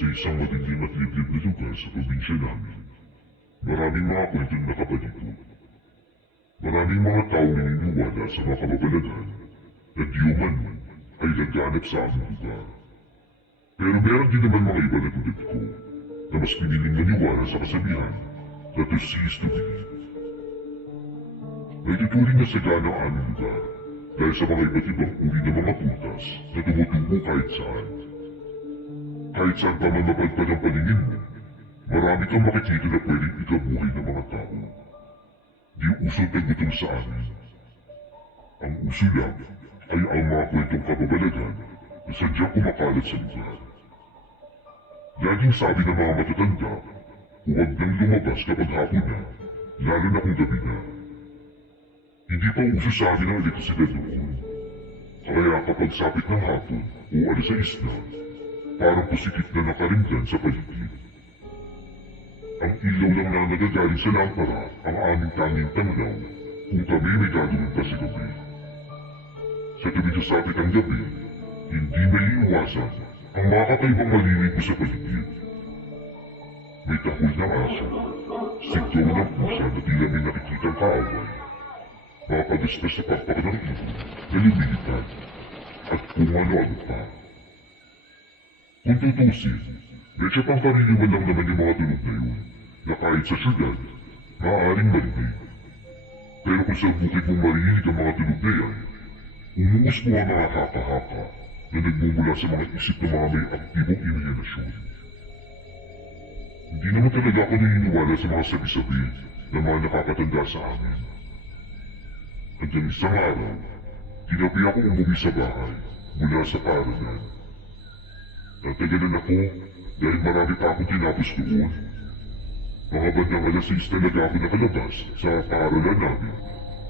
Sa isang madilim at liblib na lugar sa probinsya namin, maraming mga kwentong nakapalibot. Maraming mga taong naniniwala sa mga kababalagan na di umano ay laganap sa aming lugar. Pero meron din naman mga iba na tulad ko na mas piniling maniwala sa kasabihan na to see is to believe. May tuturing na sagana ang aming lugar dahil sa mga iba't ibang uri ng mga putas na tumutubo kahit saan. Kahit saan pa man mapadpad ang paningin mo, marami kang makikita na pwedeng ikabuhay ng mga tao. Di uso tagutom sa amin. Ang uso lang ay ang mga kwentong kababalagan na sadyang kumakalat sa lugar. Laging sabi ng mga matatanda, huwag nang lumabas kapag hapon na, lalo na kung gabi na. Hindi pa uso sa amin ang elektrisidad noon. Kaya kapag sapit ng hapon o alas 6 na, parang pusikit na nakarimlan sa paligid. Ang ilaw lang na nagagaling sa lampara ang aming tanging tanglaw kung kami may gagawin pa sa gabi. Sa tuwing sasapit ang gabi, hindi may iiwasan ang mga kakaibang maliligo sa paligid. May takoy ng aso, sigdaw ng pusa na tila may nakikitang kaaway, mga pagaspas sa pakpak ng ibon na lumilipad, at kung ano-ano pa. Kung tutusin, medyo pangkariliwan lang naman yung mga tunog na yun, na kahit sa syudad, maaaring marinig. Pero kung sa bukid mong marinig ang mga tunog na yan, umuus mo ang mga haka-haka na nagmumula sa mga isip ng mga may aktibong imahinasyon. Hindi naman talaga ako naniniwala sa mga sabi-sabi na mga nakakatanda sa amin. Hanggang isang araw, tinabi ako umuwi sa bahay mula sa paaralan. Natagalan ako dahil marami pa akong tinapos doon. Mga bandang alas 6 talaga ako nakalabas sa paaralan namin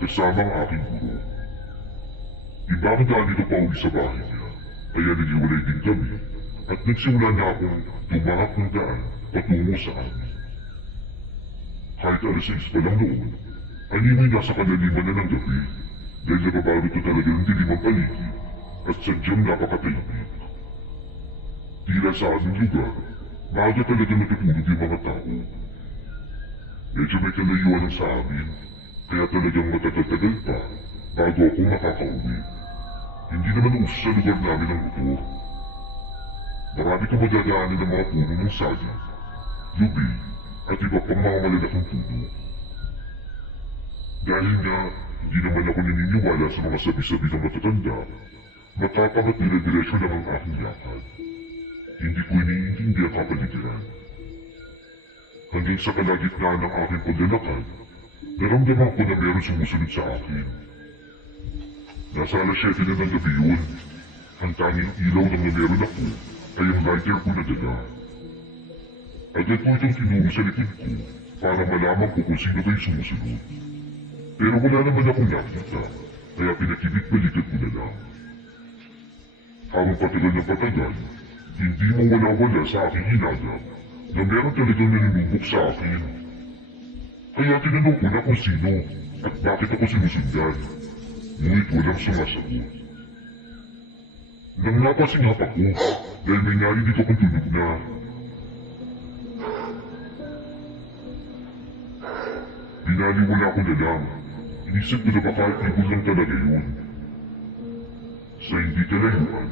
kasama ang aking guro. Ibang daan ito pa uwi sa bahay niya, kaya niliwalay din kami at nagsimula na akong tumahak ng daan patungo sa amin. Kahit alas 6 pa lang noon, animoy nasa kanaliman na ng gabi dahil nababalot na talaga ng dilim ang paligid at sadyang napakatahimik. Tila sa aming lugar, maaga talaga natutulog yung mga tao. Medyo may kalayuan sa amin, kaya talagang matatagal pa bago ako makakauwi. Hindi naman uso sa lugar namin ang motor. Marami kang madadaanan ng mga puno ng saging, lubi, at iba pang mga malalaking puno. Dahil nga, hindi naman ako naniniwala sa mga sabi-sabi ng matatanda, matapang at dire-diretso lang ang aking lakad. Hindi ko iniintindi ang kapaligiran. Hanggang sa kalagitnaan ng aking paglalakad, naramdaman ko na meron sumusunod sa akin. Nasa alas 7 na ng gabi yun. Ang tanging ilaw na meron ako ay ang lighter ko na dala. Agad ko itong tinuro sa likod ko para malaman ko kung sino ba yung sumusunod. Pero wala naman akong nakita, kaya pinakibig-balikat ko na lang. Habang patagal na patagal, hindi mo wala-wala sa aking hinagap na meron talagang nanunubok sa akin. Kaya tinanong ko na kung sino at bakit ako sinusundan. Ngunit walang sumasagot. Nang napasingap ako dahil may narinig akong tunog na binaliwala ko na lang. Inisip ko na baka ibon lang talaga yun. Sa hindi kalayuan,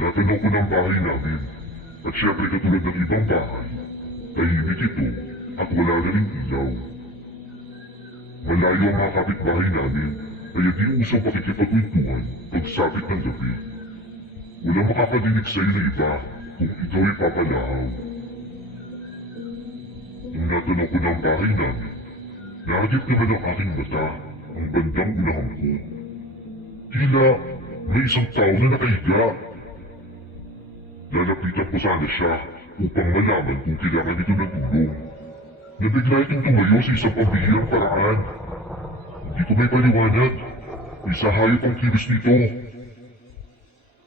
natanaw ko ng bahay namin at syempre katulad ng ibang bahay, tahimik ito at wala na ring ilaw. Malayo ang mga kapitbahay namin kaya di usang pakikipagkwentuhan pagsapit ng gabi. Walang makakadinig sa'yo na iba kung ikaw ay papalahaw. Nung natanaw ko ng bahay namin, naagip naman ang aking mata ang bandang unahan ko. Tila may isang tao na nakahiga. Lalapitan ko sana siya upang malaman kung kailangan ito ng tulong. Nabigla itong tumayo sa isang pambihirang paraan. Hindi ko may paliwanag. Isa hayop ang kilos nito.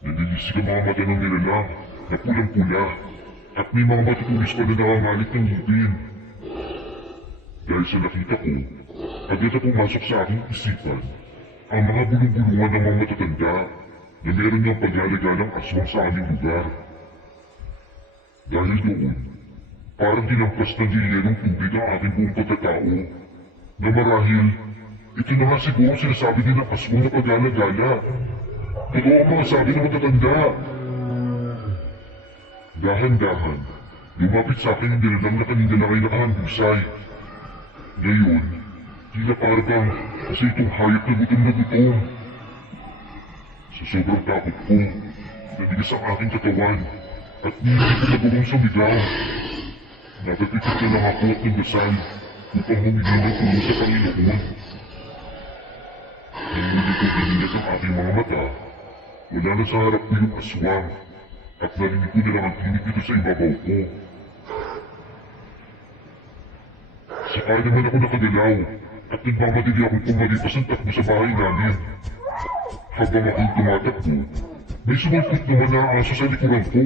Nanilisik ang mga mata ng nilalang na pulang-pula at may mga matutulis pa na nangangalit ng ngipin. Dahil sa nakita ko, agad na pumasok sa aking isipan ang mga bulong-bulungan ng mga matatanda na meron niyang paglalagalang aswang sa aming lugar. Dahil doon, parang dinampas ng yelong tubig ang aking buong pagkatao, na marahil, ito na nga siguro ang sinasabi din ng aswang na pagala-gala. Totoo ang mga sabi ng matatanda. Dahan-dahan, lumapit sa akin yung nilalang na kanina lang ay nakahandusay. Ngayon, tila parang kasi itong hayop na gutom. Sa sobrang takot ko, nanigas ang aking katawan at hindi ko nagawang sumigaw. Natatitig na lang ako at nagdasal upang humingi ng tulong sa Panginoon. Nang muli ko dinigas ang aking mga mata, wala na sa harap ko yung aswang at narinig ko na lang ang tinig dito sa ibabaw ko. Saka naman ako nakagalaw at nagmamadali akong pumalipas ang takbo sa bahay namin. Habang ako'y tumatakbo, may sumalpot naman na aso sa likuran ko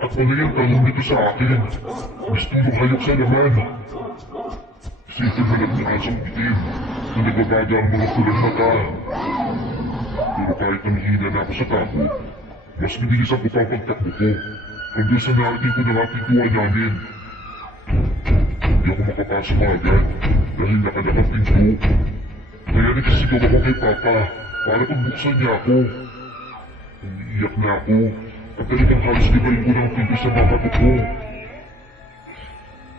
at panay ang tanong nito sa akin. Misturong hayok sa laman. Isipin na lang ng asong itim na nagbabaga ang mga pulang mata. Pero kahit nanghihina na ako sa takot, mas nabilisan ko pa ang pagtakbo ko hanggang sa narating ko na nga pintuan namin. Hindi ako makapasok agad dahil nakalak ang pinto. Kaya nagsisigaw ako kay Papa para pagbuksan niya ako. Umiiyak na ako at talagang halos gibayin ko ng pinto sa mga bato ko.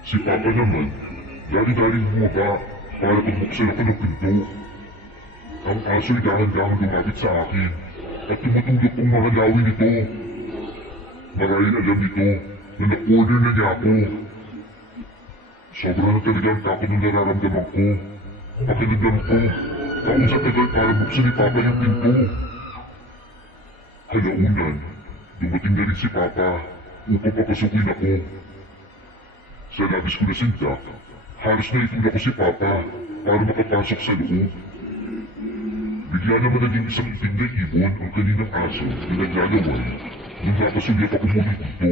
Si Papa naman, dali-daling bumaba para pagbuksan ako ng pinto. Ang aso'y dahan-dahan lumapit sa akin at tumutulog ang mga lawin nito. Marahil alam nito na na-corner na niya ako. Sobra na talaga ang takot na nararamdaman ko. Pakiramdam ko, taon sa tagal para buksan ni Papa yung pinto. Kalaunan, dumating na rin si Papa upang papasukin ako. Sa labis ko na sindak, halos na itulak ko si Papa para makapasok sa loob. Bigla naman naging isang itim na ibon ang kaninang aso na naglalaway nung nakasulat ako muli dito.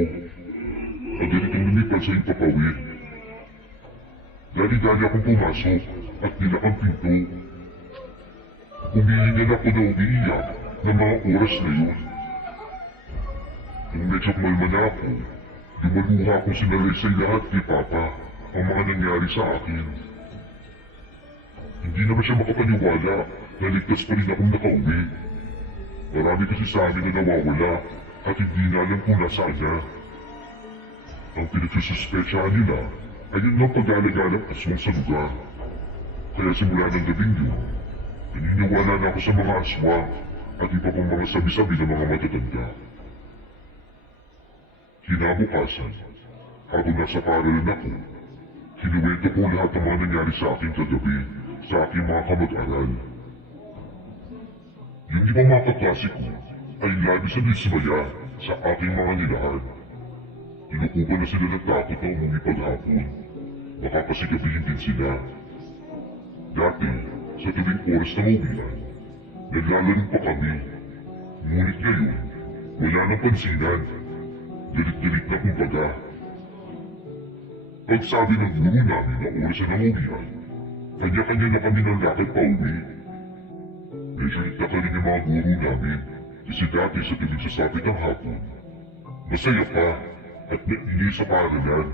Agad itong lumipal sa impapawid. Dali-dali akong pumasok at nilak ang pinto. Humihingan ako na umiiyak ng mga oras na yun. Nung medyo malma na ako, lumaluha akong sinalaysay lahat ni Papa ang mga nangyari sa akin. Hindi naman siya makapaniwala na ligtas pa rin akong nakauwi. Marami kasi sa amin na nawawala at hindi na alam kung nasaan na. Ang pinagsususpetsyahan nila ay yun ng pag-alagalang aswang sa lugar. Kaya simula ng gabing yun, naniniwala na ako sa mga aswang at iba pang mga sabi-sabi ng mga matatanda. Kinabukasan, habang nasa paaralan ako, kinuwento ko lahat ng mga nangyari sa akin kagabi sa aking mga kamag-aral. Yung ibang mga kaklase ko ay labis na dismaya sa aking mga nilahan. Tinukuban na sila ng takot na umuwi paghapon. Baka kasi gabihin din sila. Dati, sa tuwing oras na uwian, naglalaro pa kami. Ngunit ngayon, wala nang pansinan. Galit-galit na kumbaga. Pagsabi ng guro namin na oras na uwian, kanya-kanya na kami ng lakad pa uwi. Medyo itaka rin yung mga guro namin kasi dati sa tuwing sasapit ng hapon. Masaya pa at naingay sa paaralan.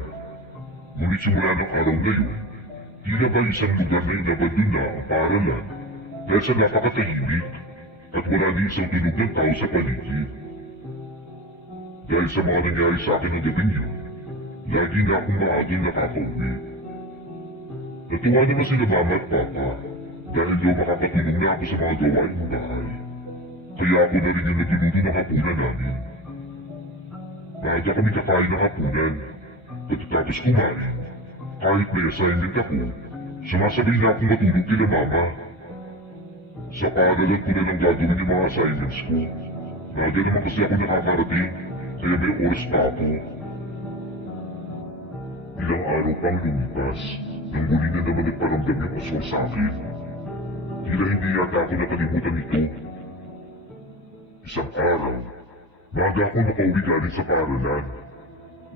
Ngunit simula ng araw na yun, tila ba isang lugar na inabandon na ang paaralan dahil sa napakatahimik at wala ni isang tunog ng tao sa paligid. Dahil sa mga nangyari sa akin ng gabing yun, lagi na akong maagang nakakauwi. Natuwa naman sila Mama at Papa dahil daw makakatulong na ako sa mga gawain ng bahay. Kaya ako na rin yung nagluluto ng hapunan namin. Maaga kami kakain ng hapunan. Pagkatapos kumain, kahit may assignment ako, sumasabay na akong matulog kila Mama. Sa paaralan ko na lang gagawin yung mga assignments ko. Maaga naman kasi ako nakakarating, kaya may oras pa ako. Ilang araw pang lumipas, nang muli na naman nagparamdam yung aswang sa akin. Tila hindi yata ako nakalimutan nito. Isang araw, maaga ako nakauwi galing sa paaralan.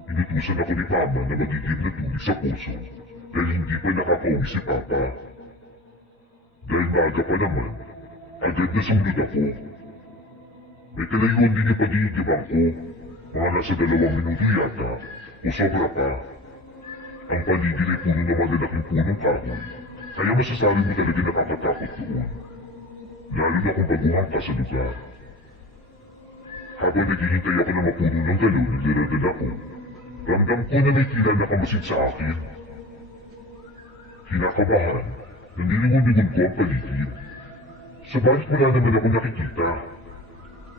Inutusan ako ni Mama na magigib na tubig sa puso dahil hindi pa nakakauwi si Papa. Dahil maaga pa naman, agad na sumunod ako. May kalayuan din yung pag-iigiban ko, mga nasa 2 minuto yata, O sobra pa, ang paligid ay puno ng malalaking punong kahoy, kaya masasabi mo talaga nakakatakot doon. Lalo na kung baguhan ka sa lugar. Habang naghihintay ako na mapuno ng galon na dinadala ko, ramdam ko na may tila nakamasid sa akin. Kinakabahan, nanilingon-lingon ko ang paligid. Subalit wala naman ako nakikita.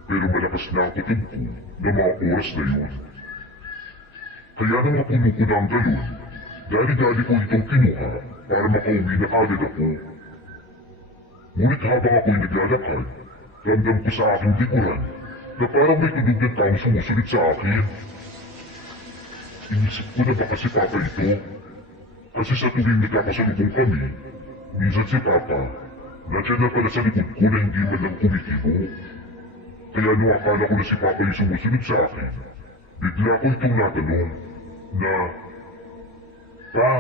Pero malakas na ang kutob ko na mga oras na yun. Kaya nang mapuno ko na ang galon, dali-dali ko itong kinuha para makauwi na kagad ako. Ngunit habang ako'y naglalakad, ramdam ko sa aking likuran na parang may tunog ng taong sumusunod sa akin. Inisip ko na baka si Papa ito. Kasi sa tuwing nagkakasalubong kami, minsan si Papa, nandiyan na pala sa likod ko na hindi man lang kumikibo. Kaya nung akala ko na si Papa yung sumusunod sa akin, bigla ko itong natanong na, Pa,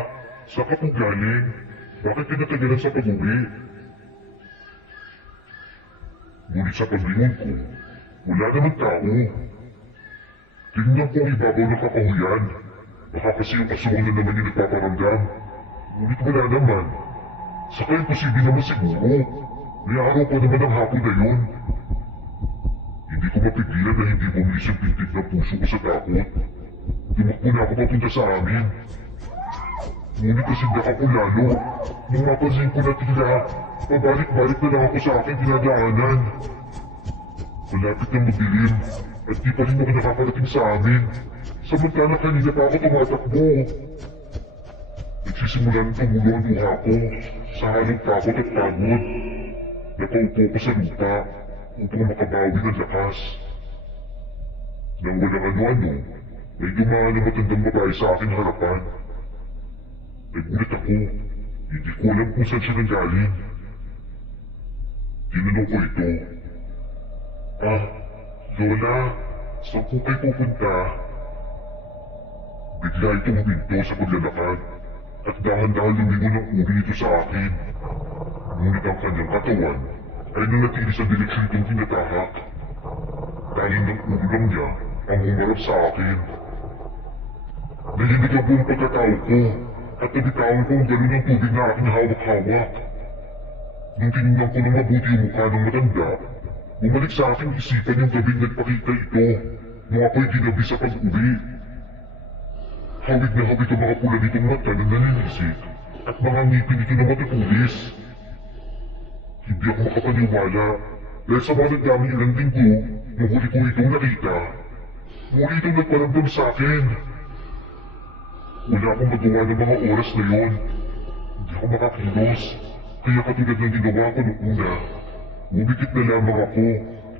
saan ka po galing? Bakit pinatagalan sa pag-uwi? Ngunit sa paglingon ko, wala naman tao. Tingnan ko ang ibabaw ng kakahuyan. Baka kasi yung aswang na naman yung nagpaparamdam. Ngunit wala naman. Saka imposible naman siguro. May araw pa naman ang hapon na yun. Hindi ko mapigilan na hindi bumilis yung pintig ng puso ko sa takot. Tumakbo na ako papunta sa amin. Ngunit kasindak ako lalo. Nung mapansin ko na tila, pabalik-balik na lang ako sa aking dinadaanan. Malapit na magdilim at di pa rin ako nakakarating sa amin. Samantala kanina pa ako tumatakbo. Nagsisimulan tumulo ang luha ko sa halong takot at pagod. Nakaupo ko sa lupa upang makabawi ng lakas. Nang walang ano-ano, may dumaan na matandang babae sa aking harapan. Nagulat ako. Hindi ko alam kung saan siya nanggaling. Tinanong ko ito. Lola, saan po kayo pupunta? Bigla itong huminto sa paglalakad at dahan-dahan lumingon ang uri nito sa akin. Ngunit ang kanyang katawan ay nanatili sa direksyon itong tinatahak. Tanging ng ulo lang niya ang humarap sa akin. Nahimik ang buong pagkatao ko at nabitawan ko ang galon ng tubig na aking hawak-hawak. Nung tinignan ko ng mabuti yung mukha ng matanda, bumalik sa aking isipan yung gabing nagpakita ito nung ako'y ginabi sa pag-uwi. Hawig na hawig ang mga pula nitong mata na naninisik at mga ngipin nito na matipulis. Hindi ako makapaniwala dahil sa mga nagdaming ilang linggo nung huli ko itong nakita. Muli itong nagparamdam sa akin. Wala akong magawa ng mga oras na yon. Hindi ako makakilos. Kaya katulad ng ginawa ko noong una, umikit na lamang ako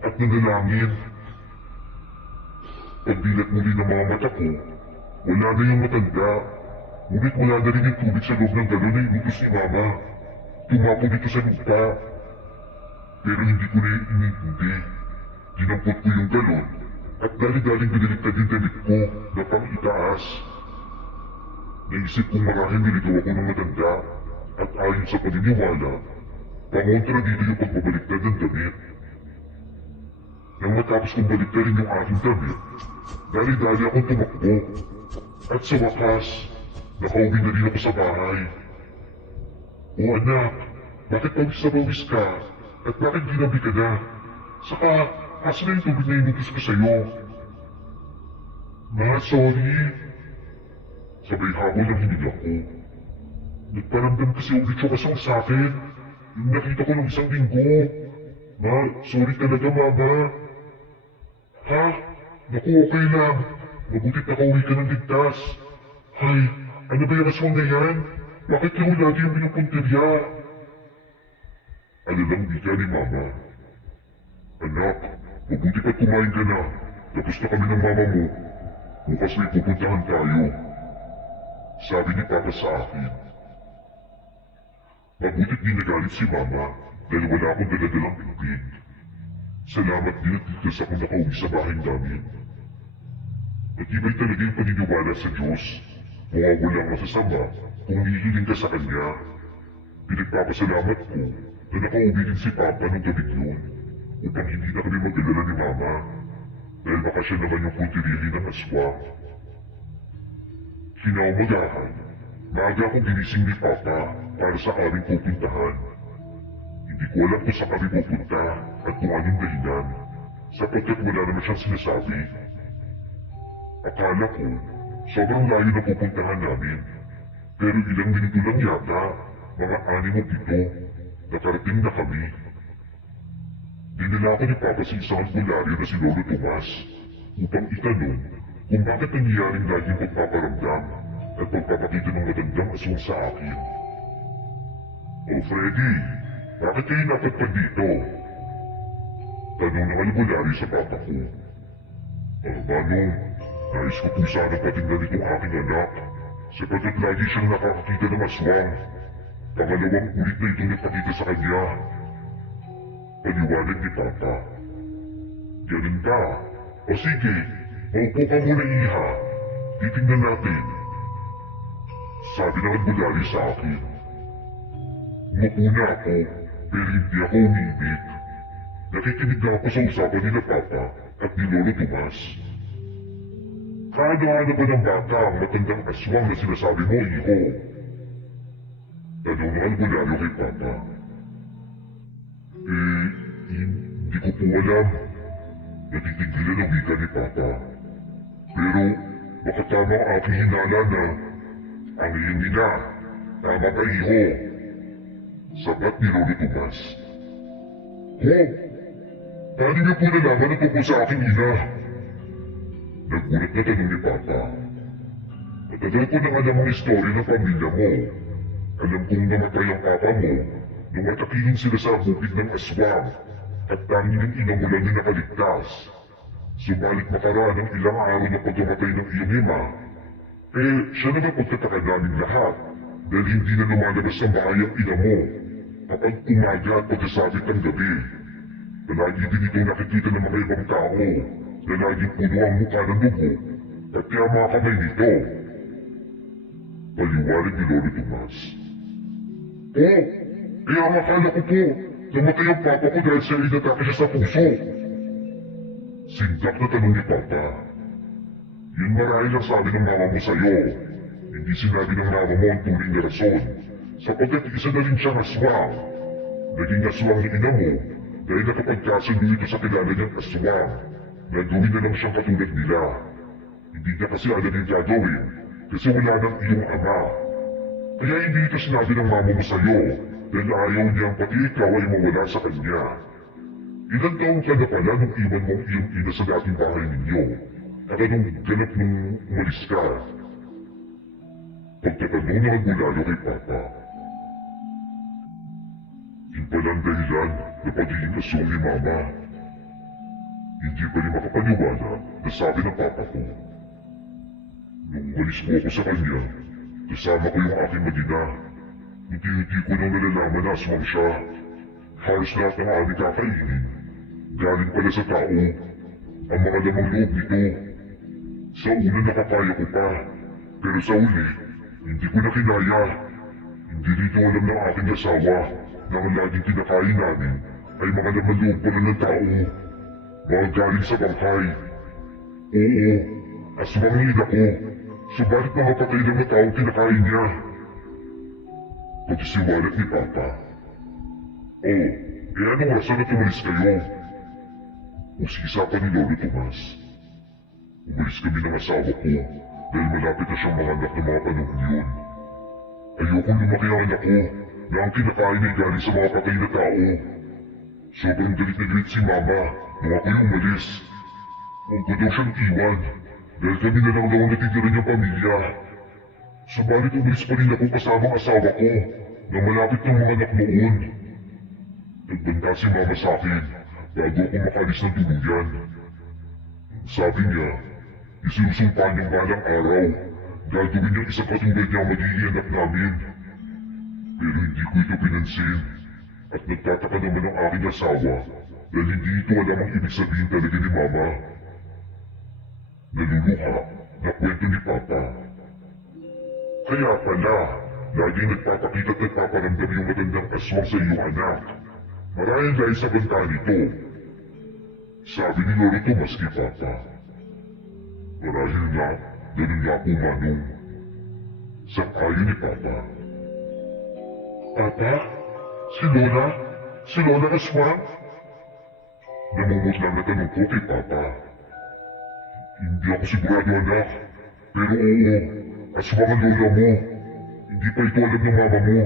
at nanalangin. Pagdilat muli ng mga mata ko, wala na yung matanda. Ngunit wala na rin yung tubig sa loob ng galon na inutos ni Mama. Tumapo dito sa lupa. Pero hindi ko na inintindi. Dinampot ko yung galon at dali-daling biniliktad yung damit ko na pang-itaas. Naisip kong marahil niligaw ako ng matanda at ayon sa paniniwala, pangontra dito yung pagbabaliktad ng damit. Nang matapos kong baliktarin yung aking damit, dali-dali akong tumakbo. At sa wakas, nakauwi na rin ako sa bahay. O anak, bakit pawis na pawis ka? At bakit ginabi ka na? Saka, asa na yung tubig na inutos ko sa'yo? Ma, sorry. Sabay habol ang hinig ako. Nagparamdam kasi ulit yung asang sa'kin. Yung nakita ko ng isang linggo. Ma, sorry talaga, Mama. Ha? Naku, okay lang. Mabutit nakauwi ka ng ligtas. Hay, ano ba yung aswang na yan? Bakit kayo lagi yung pinupuntirya? Alalang di ka ni Mama. Anak, mabuti pa't kumain ka na. Tapos na kami ng mama mo. Bukas may pupuntahan tayo. Sabi ni Papa sa akin. Mabutit di nagalit si Mama dahil wala akong daladalang tubig. Salamat din at ligtas akong nakauwi sa bahay namin. Matibay talaga yung paniniwala sa Diyos. Mawawalang masasama kung hihiling ka sa Kanya. Pinagpapasalamat ko na nakauwi din si Papa nung gabi yun upang hindi na kami mag-alala ni Mama dahil baka siya naman yung puntirihin ng aswang. Kinaumagahan, maaga akong ginising ni Papa para sa aming pupuntahan. Hindi ko alam kung saan kami pupunta at kung anong dahilan, sapagkat wala naman siyang sinasabi. Akala ko, sobrang layo na pupuntahan namin. Pero ilang minuto lang yata, mga 6 o 7, nakarating na kami. Dinala ko ni Papa sa isang albularyo na si Lolo Tomas upang itanong kung bakit nangyayaring laging pagpaparamdam at pagpapakita ng matandang aswang sa akin. "Oh, Freddy, bakit kayo napadpad dito?" Tanong ng albularyo sa papa ko. Manong, nais ko po sana patingnan itong aking anak sapagkat lagi siyang nakakakita ng aswang. Pangalawang ulit na itong nagpakita sa kanya. Paliwanag ni Papa. "Ganun ba? O sige, maupo ka muna, Iha. Titingnan natin." Sabi ng albularyo sa akin. Umupo na ako, pero hindi ako umibig. Nakikinig na ako sa usapan nila Papa at ni Lolo Tomas. "Kaano-ano ba ng bata ang matandang aswang na sinasabi mo, Iho?" Tanong ng albularyo kay Papa. Hindi ko po alam. Natitigilan ang wika ni Papa. Pero baka tama ang aking hinala na ang iyong ina. Tama ka, Iho. Sabat ni Lolo Tomas. "Ho? Paano niyo po nalaman na tungkol sa aking ina?" Nagulat na tanong ni Papa. "Matagal ko nang alam ang istorya ng pamilya mo. Alam kong namatay ang papa mo nung atakihin sila sa bukid ng aswang at tanging ang ina mo lang yung nakaligtas. Subalit makaraan ang ilang araw na pagkamatay ng iyong ima, siya na napagtataka namin lahat dahil hindi na lumalabas sa bahay ang ina mo kapag umaga at pagkasabit ng gabi. Palagi din ito nakikita ng mga ibang tao na laging puno ang mukha ng dugo at kaya mga kamay nito." Paliwanag ni Lolo Tomas. Kaya ang akala ko po, namatay ang papa ko dahil siya inatake siya sa puso." Sindak na tanong ni Papa. "Yun marahil ang sabi ng mama mo sa'yo. Hindi sinabi ng mama mo ang tunay na rason, sapagkat isa na rin siyang aswang. Naging aswang ni ina mo dahil nakapagkasundo ito sa kilala niyang aswang. Nagawin na lang siyang katulad nila. Hindi niya kasi alam yung gagawin kasi wala ng iyong ama. Kaya hindi ito sinabi ng mama mo sa'yo dahil ayaw niyang pati ikaw ay mawala sa kanya. Ilang taon ka na pala nung iwan mong iyong ina sa dating bahay ninyo at anong ganap nung umalis ka?" Pagtatanong ng albularyo kay Papa. Yun palang dahilan na pagiging aswang ni Mama. Hindi pa rin makapaniwala na sabi ng Papa ko. Nung umalis mo ako sa kanya, kasama ko yung aking mag-ina. Unti-unti ko nang nalalaman na aswang siya. Halos lahat ng aming kakainin. Galing pala sa tao. Ang mga lamang loob nito. Sa una nakakaya ko pa. Pero sa uli, hindi ko na kinaya. Hindi dito alam ng aking asawa na ang laging kinakain namin ay mga lamang loob pala ng tao. Mga galing sa bangkay. Oo, aswang ang ina ko. Subalit mga patay lang na taong kinakain niya. Pagkisiwalat ni Papa. Anong rason na tumalis kayo? Usisa-isapan ni Lolo Tomas. Umalis kami ng asawa ko dahil malapit na siyang manganak ng mga panahon yun. Ayokong lumaki ang anak ko na ang kinakain ay galing sa mga patay na tao. Sobrang galit na galit si Mama nung ako'y umalis. Huwag ko daw siyang iwan dahil kami na lang daw ang natitira niyang pamilya. Subalit umalis pa rin ako kasama ang asawa ko na malapit ng mga anak noon. Nagbanta si Mama sa akin bago ako makalis ng tuluyan. Sabi niya, isinusumpa niyang balang araw, gagawin niyang isang katulad niya ang magiging anak namin. Pero hindi ko ito pinansin at nagtataka naman ang aking asawa dahil hindi ito alam ang ibig sabihin talaga ni Mama. Naluluha na kwento ni Papa. Kaya pala, laging nagpapakita at nagpaparamdam yung matandang aswang sa iyong anak. Marahil dahil sa banta nito. Sabi ni Lolo Tomas kay Papa. Marahil nga, ganun nga po Manong. Sang-ayon ni Papa. Papa? Si Lola? Si Lola Aswang? Namumutlang na tanong ko kay Papa. Hindi ako sigurado anak. Pero oo, aswang ang lola mo. Hindi pa ito alam ng mama mo.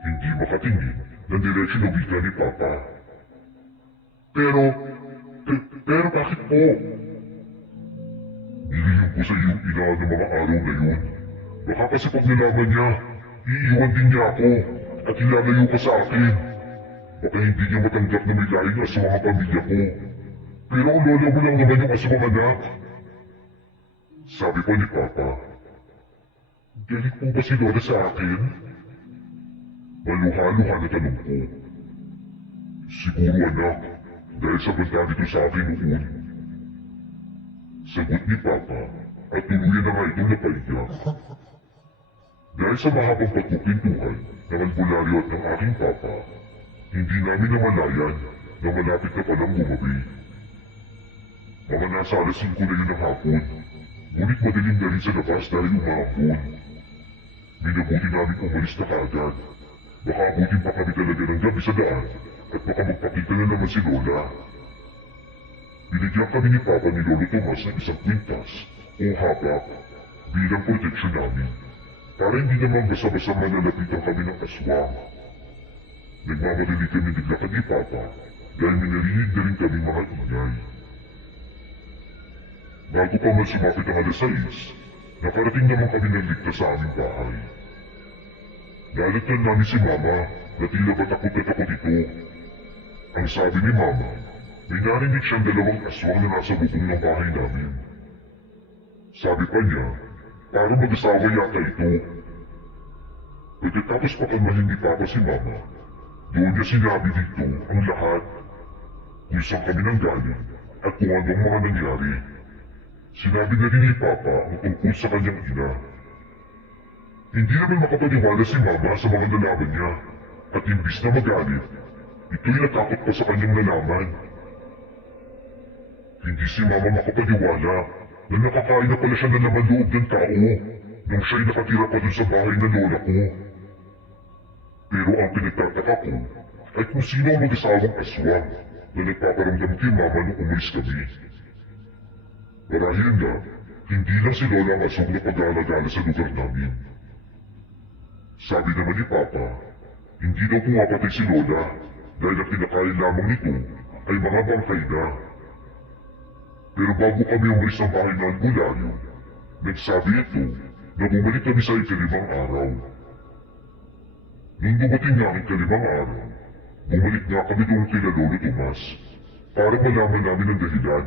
Hindi makatingin ng diretsyo na wika ni Papa. Pero bakit po? Niliyong ko sa iyong ina ng mga araw na yun. Baka kasi pag nalaman niya, iiwan din niya ako at ilalayo ka sa akin. Baka hindi niya matanggap na may laing aswang ang pamilya ko. Pero ang lola mo lang naman yung aswang anak. Sabi pa ni Papa. Galit po ba si Lola sa akin? Maluha-luha na tanong ko. Siguro anak, dahil sa banta nito sa akin noon. Sagot ni Papa at tuluyan na nga itong napaiyak. Dahil sa mahabang pagkukwentuhan ng albularyo at ng aking Papa, hindi namin namalayan na malapit na palang gumabi. Mga nasa alas 5 na yun ng hapon, ngunit madilim na rin sa labas dahil umahapon. Minabuti namin umalis na kaagad. Baka abutin pa kami talaga ng gabi sa daan at baka magpakita na naman si Lola. Binigyan kami ni Papa ni Lolo Tomas ng isang kwintas o habak bilang proteksyon namin para hindi naman basa-basa manalapitan kami ng aswang. Nagmamadali kami naglakad ni Papa dahil minarinig na rin kami mga ingay. Bago pa man sumapit ang alas 6, nakarating naman kami ng ligtas sa aming bahay. Nalatnan namin si Mama na tila ba takot na takot ito. Ang sabi ni Mama, may narinig siyang dalawang aswang na nasa bubong ng bahay namin. Sabi pa niya, parang mag-asawa yata ito. Pagkatapos pakalmahin ni Papa si Mama, doon niya sinabi dito ang lahat. Kung saan kami nang galing at kung anong mga nangyari. Sinabi na rin ni Papa ang tungkol sa kanyang ina. Hindi naman makapaniwala si Mama sa mga nalaman niya at imbis na magalit, ito'y natakot pa sa kanyang nalaman. Hindi si Mama makapaniwala na nakakain na pala siya ng laman loob ng tao nung siya'y nakatira pa dun sa bahay ng lola ko. Pero ang pinagtataka ko ay kung sino ang mag-asawang aswang na nagpaparamdam kay Mama nung umalis kami. Marahil na, hindi lang si Lola ang aswang na pag-aalagala sa lugar namin. Sabi naman ni Papa, hindi daw pumapatay si Lola dahil ang kinakain lamang nito ay mga bangkay na. Pero bago kami umalis ng bahay ng albularyo, nagsabi ito na bumalik kami sa ikalimang araw. Nung dumating nga ang ikalimang araw, bumalik nga kami doon kay Lolo Tomas para malaman namin ang dahilan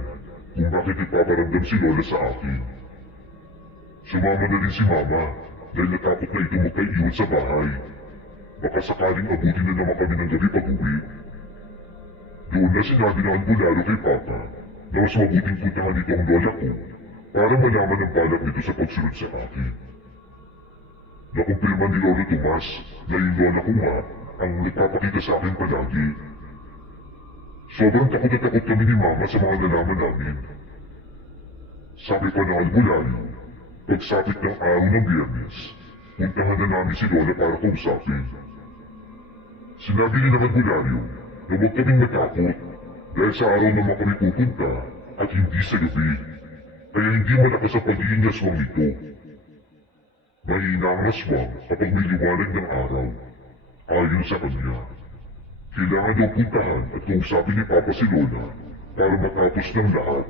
kung bakit ipaparamdam si Lola sa akin. Sumama na rin si Mama dahil natakot na ito magkaiwan sa bahay. Baka sakaling abutin na naman kami ng gabi pag-uwi. Doon na sinabi ng albularyo kay Papa na mas mabuting puntahan nito ang lola ko para malaman ang balak nito sa pagsunod sa akin. Nakumpirma ni Lolo Tomas na yung lola ko nga ang nagpapakita sa akin palagi. Sobrang takot na takot kami ni Mama sa mga nalaman namin. Sabi pa ng albularyo, pagsapit ng araw ng Biyernes, puntahan na namin si Lola para kausapin. Sinabi rin ng albularyo na huwag kaming matakot dahil sa araw naman kami pupunta at hindi sa gabi, kaya hindi malakas ang pagiging aswang nito. Mahina ang aswang kapag may liwanag ng araw, ayon sa kanya. Kailangan daw puntahan at kausapin ni Papa si Lola para matapos ng lahat.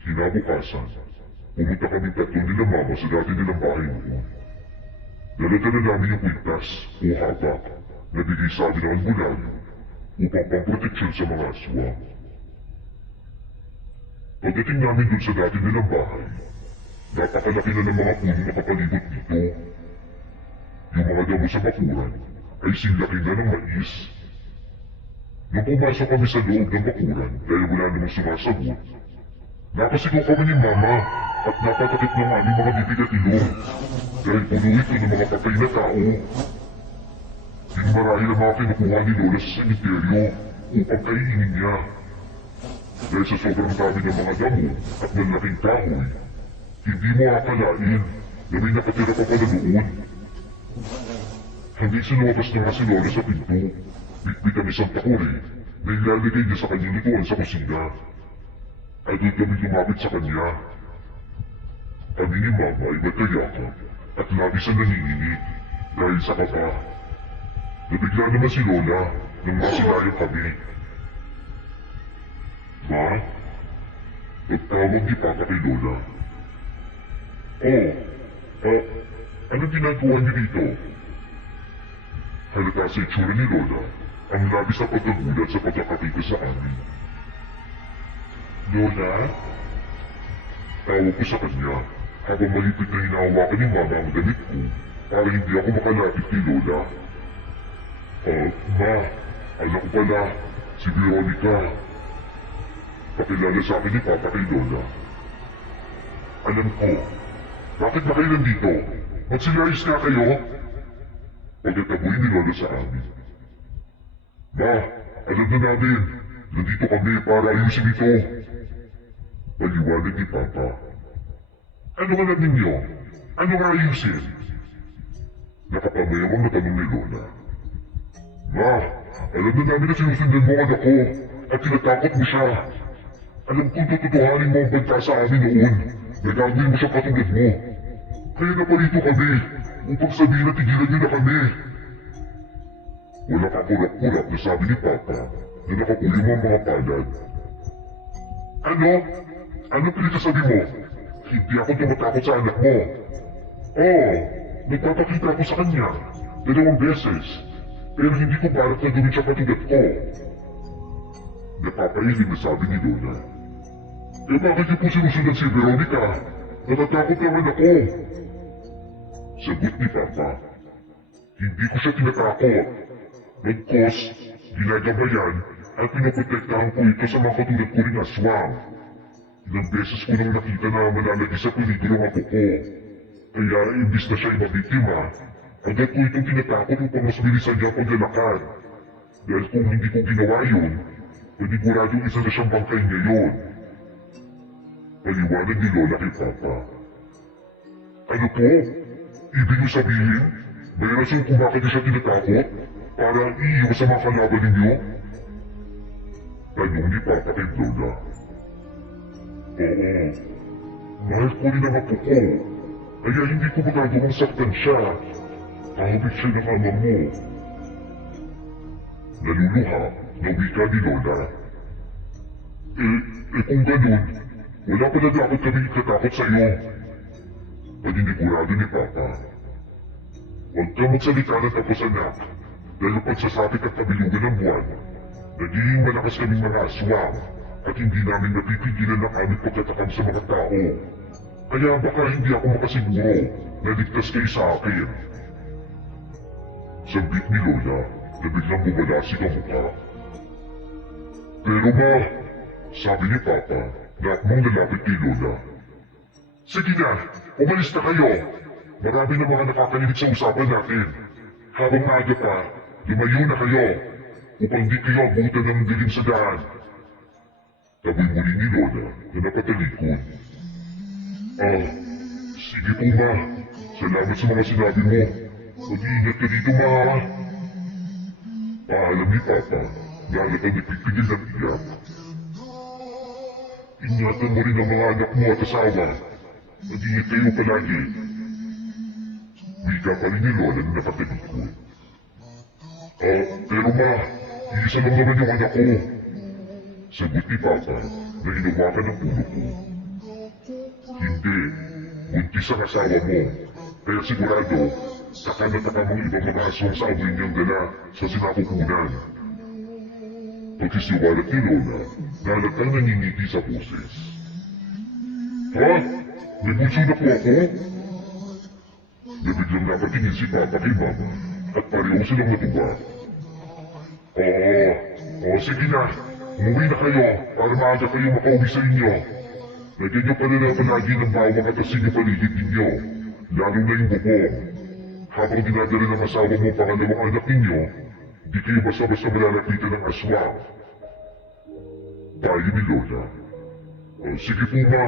Kinabukasan, pumunta kaming tatlo nila Mama sa dati nilang bahay noon. Dala-dala namin yung kwintas o habak na bigay sa amin ng albularyo upang pamproteksyon sa mga aswang. Pagdating namin dun sa dati nilang bahay, napakalaki na ng mga puno na kapalibot dito. Yung mga damo sa bakuran ay sinlaki na ng mais. Nung pumasok kami sa loob ng bakuran dahil wala namang sumasagot, napasigaw kami ni Mama at napatakip ng aming mga bibig at ilong dahil puno ito ng mga patay na tao. Yung marahil ang mga kinukuha ni Lola sa sementeryo upang kainin niya. Dahil sa sobrang dami ng mga damo at malaking kahoy, Hindi mo akalain na may nakatira pa pala noon. Hanggang sinumabas na nga si Lola sa pinto. Bitbit ang isang takuri na ilalagay niya sa kanyang lutuan sa kusina. At doon kami lumapit sa kanya. Kami ni Mama ay magkayakap at labis ang nanginginig dahil sa kaba. Nabigla naman si Lola nang masilayan kami. Ma? Nagtawag ni Papa kay Lola. Anong ginagawa niyo dito? Halata sa itsura ni Lola ang labis na pagkagulat sa pagkakakita sa amin. Lola? Tawag ko sa kanya habang malipit na hinahawakan ni Mama ang damit ko para hindi ako makalapit kay Lola. Ma, anak ko pala, si Veronica. Pakilala sa akin ni Papa kay Lola. Alam ko, bakit ba kayo nandito? Magsilayos nga kayo? Pagkatabuhin ni Lola sa amin. Ma, alam na namin, nandito kami para ayusin ito. Paliwanag ni Papa. Ano nga alam ninyo? Ano nga ayusin? Nakapamayawang na tanong ni Lola. Ma, alam na namin na sinusundan mo ang anak ko at tinatakot mo siya. Alam kong tututuhanin mo ang banta sa amin noon na gagawin mo siya katulad mo. Kaya naparito kami upang sabihin na tigilan niyo na kami. Wala kang kurap-kurap na sabi ni Papa na nakakulim mo ang mga palad. Ano? Ano pinagsasabi mo? Hindi ako tumatakot sa anak mo. Oo, nagpapakita ako sa kanya 2 beses. Pero hindi ko balak na gawin siya katulad ko. Napapahiling na sabi ni Lola. Bakit niyo po sinusundan si Veronica? Natatakot naman ako. Sagot ni Papa. Hindi ko siya tinatakot. Nagkos, ginagabayan at pinoprotektahan ko ito sa mga katulad ko ring aswang. Ilang beses ko nang nakita na malalagi sa peligro ang ako ko. Kaya imbis na siya ay mabiktima, agad ko itong tinatakot upang mas bilisan niya ang paglalakad. Dahil kung hindi ko ginawa yun, paniguradong isa na siyang bangkay ngayon. Paliwanag ni Lola kay Papa. Ano po? Ibig mo sabihin, may rason kung bakit niyo siya tinatakot? Para iiwas sa mga kalaban ninyo? Tanong ni Papa kay Lola. Oo, mahal ko rin ang apo ko. Kaya hindi ko magagawang saktan siya. Kahapit siya ng ama mo. Naluluha na wika ni Lola. Kung ganun, wala pala dapat kami ikatakot sa iyo. Paninigurado ni Papa. Huwag kang magsalita ng tapos anak, dahil pagsasapit at pabilugan ng buwan, nagiging malakas kaming mga aswang at hindi namin napipigilan ang aming pagkatakam sa mga tao. Kaya baka hindi ako makasiguro na ligtas kayo sa akin. Sambit ni Lola na biglang bumalasig ang mukha. Pero ma, sabi ni Papa na akmang lalapit kay Lola. Sige na, umalis na kayo. Marami na mga nakakalilig sa usapan natin. Habang maaga pa, lumayo na kayo upang di kayo abutan ng dilim sa daan. Taboy muli ni Lola na napatalikod. Sige po ma. Salamat sa mga sinabi mo. Mag-iingat ka dito ma. Paalam ni Papa na halatang nagpipigil ng iyak. Ingatan mo rin ang mga anak mo at asawa. Mag-ingat kayo palagi. Wika pa rin ni Lola na napatalikod. Pero ma, iisa lang naman yung anak ko. Sagot ni Papa na hinawakan ng ulo ko. Hindi, buntis ang asawa mo. Kaya sigurado, taka na taka mong ibang mga aswang sa amoy niyang dala sa sinapupunan. Pagkisiwalat ni Lola, nalatang nanginiti sa boses. Ha? May bunso na po ako? Nabiglang napatingin si Papa kay Mama at pareho silang natuwa. Sige na. Umuwi na kayo para maaga kayo makauwi sa inyo. Lagyan niyo pala na palagi ng bawang at asin yung paligid ninyo, lalo na yung bubong. Habang dinadala ng asawa mo ang pangalawang anak ninyo, di kayo basta-basta malalapitan ng aswang. Payo ni Lola. Sige po ma,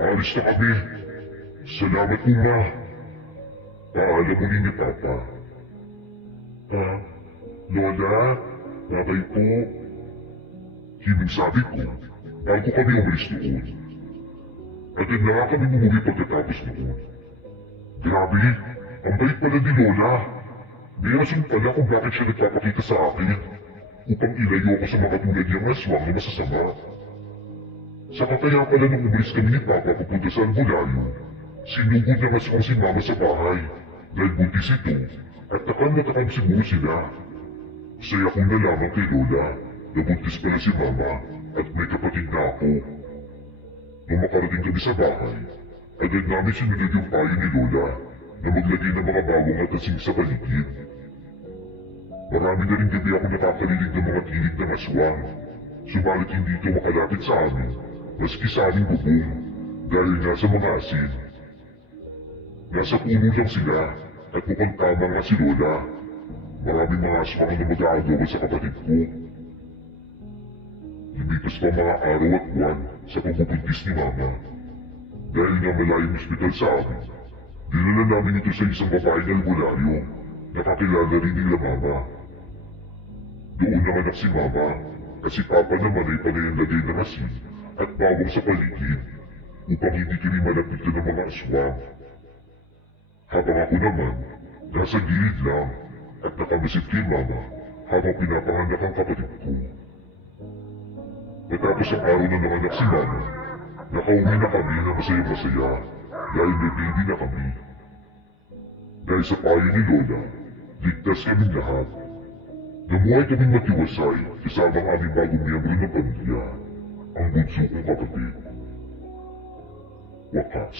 alis na kami. Salamat po, Ma. Paalam muli ni Papa. Lola, babay po. Himing sabi ko, bago kami umalis doon. Agad na nga kami bumuli pagkatapos noon. Grabe, ang bait pala ni Lola. May rason pala kung bakit siya nagpapakita sa akin upang ilayo ako sa mga tulad niyang aswang na masasama. Saka kaya pala nung umalis kami ni Papa papunta sa Albulayo, sinugod ng aswang si Mama sa bahay dahil buntis ito at takam na takam siguro sila. Saya kong nalaman kay Lola na buntis pala si Mama at may kapatid na ako. Nung makarating kami sa bahay, agad namin sinunod yung payo ni Lola na maglagay ng mga bawang at asing sa paligid. Marami na rin gabi ako nakakarinig ng mga tinig ng aswang, subalit hindi ito makalapit sa amin, maski sa aming bubong, dahil nga sa mga asin. Nasa puno lang sila, at mukhang tama nga si Lola. Maraming mga aswang na mag-aagawa sa kapatid ko. Lumipas pa mga araw at buwan sa pagbubuntis ni Mama. Dahil nga malayong ospital sa amin, dinala namin ito sa isang babae na albularyo, nakakilala rin nila Mama. Doon nanganak si Mama, at si Papa naman ay panay ang lagay ng asin at bawang sa paligid upang hindi kami malapitan ng mga aswang. Habang ako naman, nasa gilid lang at nakamasid kay Mama habang pinapanganak ang kapatid ko. Matapos ang araw na nanganak si Mama, nakauwi na kami na masaya-masaya dahil may baby na kami. Dahil sa payo ni Lola, ligtas kaming lahat. Namuhay kaming matiwasay kasama ang aming bagong miyembro ng pamilya, ang bunso kong kapatid. Wakas.